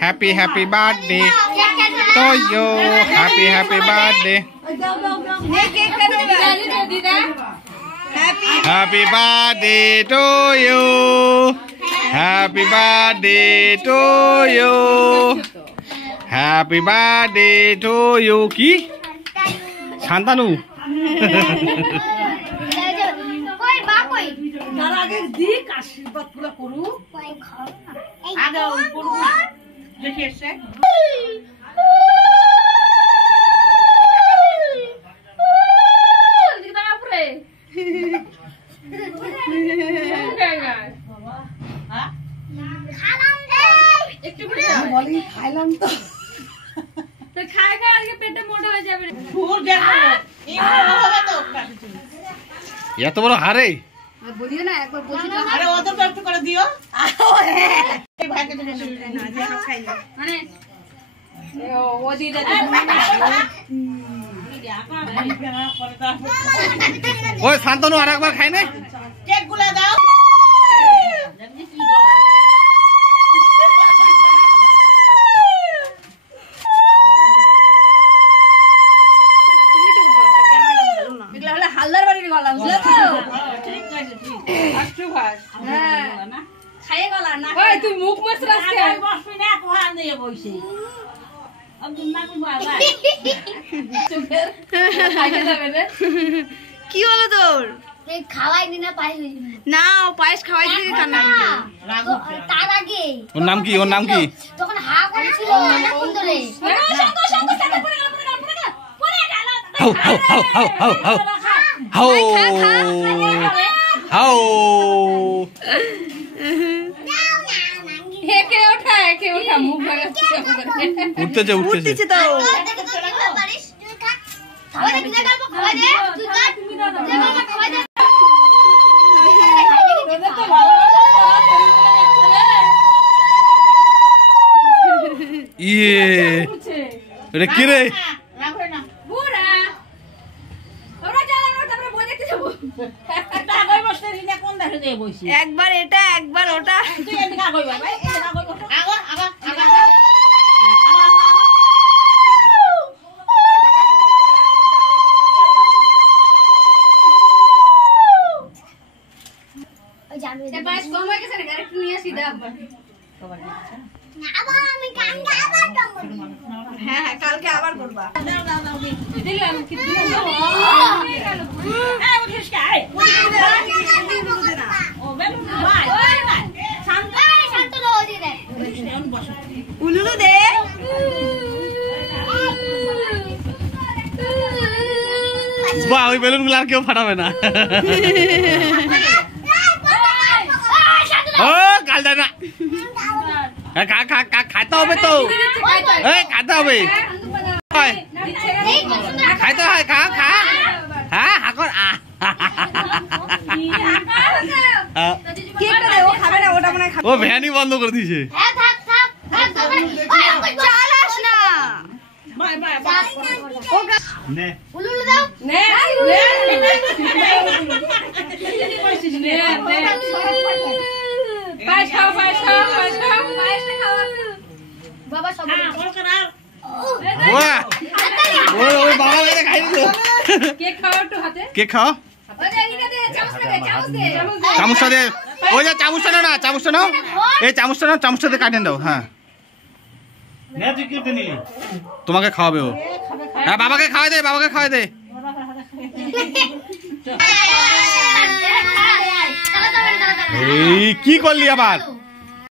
Happy happy birthday to you. Happy happy birthday. Happy birthday to you. Happy birthday to you. Happy birthday to you. Ki? Shantanu. খাইলাম তো খায় খায় আজকে পেটে মোটা হয়ে যাবে এত বড় হারে বলিও না একবার বলছি তো আরে ওদের তো একটু করে দিও এই ভাইকে তো না যে খাই না মানে ও দিদা ওই শান্তনু আরেকবার খাই না কেক গুলা দাও হালদার বাড়ির গলা বুঝলে তো ঠিক আছে ঠিক আচ্ছা ভাস হ্যাঁ খাইয়ে গলা না ওই তুই মুখ মছরাস কে বসবি না কোহা নিয়ে বইছে আমি না কই বাবা চুপের খাইতে যাবে রে কি হলো তোর এই খাওয়াই নি না পায়েস হইছে না ও পায়েস খাওয়াই দিকে কান্না তার আগে ওর নাম কি ওর নাম কি তখন হা করেছিল অনেকক্ষণ ধরে সঙ্গ সঙ্গ সাথে পড়ে গেল how how how how how how how একে ওঠা মুখ ভরে উঠতেছে উঠতেছে তো পারিস তুই খা খাওয়া দে বিনা গল্প খাওয়া দে তুই খা তুমি না খাওয়া দে ইয়ে এটা কি রে রাখো না বুড়া আমরা চলো আমরা তারপরে বই দেখতে যাব আগই বসতে রিনা কোন দেখে দিয়ে বইছি একবার এটা একবার ওটা তুই এদিকে আগই বাবা এদিকে আগই বসো আগো আগো আগো ওই জানো এ বাইস কম হয়ে গেছে না আরেকটু নিয়ে আসি দাও আবার আমি কাঙ্গা আবার কামড় হ্যাঁ হ্যাঁ কালকে আবার করবা দাও দাও দাও দিলাম কি দিলাম এই উঠিস কে ও বেলুন ভাই শান্ত রও দি দে বসো উলুলু দে বাহ ওই বেলুনগুলো আর কেউ ফাটাবে না ও কালটা না খা খা খা খাইতে হবে তো এই খাইতে হবে খাইতে হয় খা খা হ্যাঁ হাকর কেকটা দে ও খাবে না ওটা মনে হয় খাবে ও ভ্যানই বন্ধ করে দিয়েছে হ্যাঁ থাক থাক থাক চালাস না বাই বাই বাই নে উলুলু দাও নে নে পায়েস খাও পায়েস খাও পায়েস খাও পায়েস খাও বাবা সব বল করা বাহ ওই বাবা লাগে খাই দিল কেক খাও একটু হাতে কে খাও ওই যে এটা দে চামচ দে চামচটা দে ওই যে চামচটা নাও না চামচটা নাও এই চামচটা নাও চামচটা দিয়ে কাটেন দাও হ্যাঁ তোমাকে খাওয়াবে ও হ্যাঁ বাবাকে খাওয়াই দে বাবাকে খাওয়াই দে এই কি করলি আবার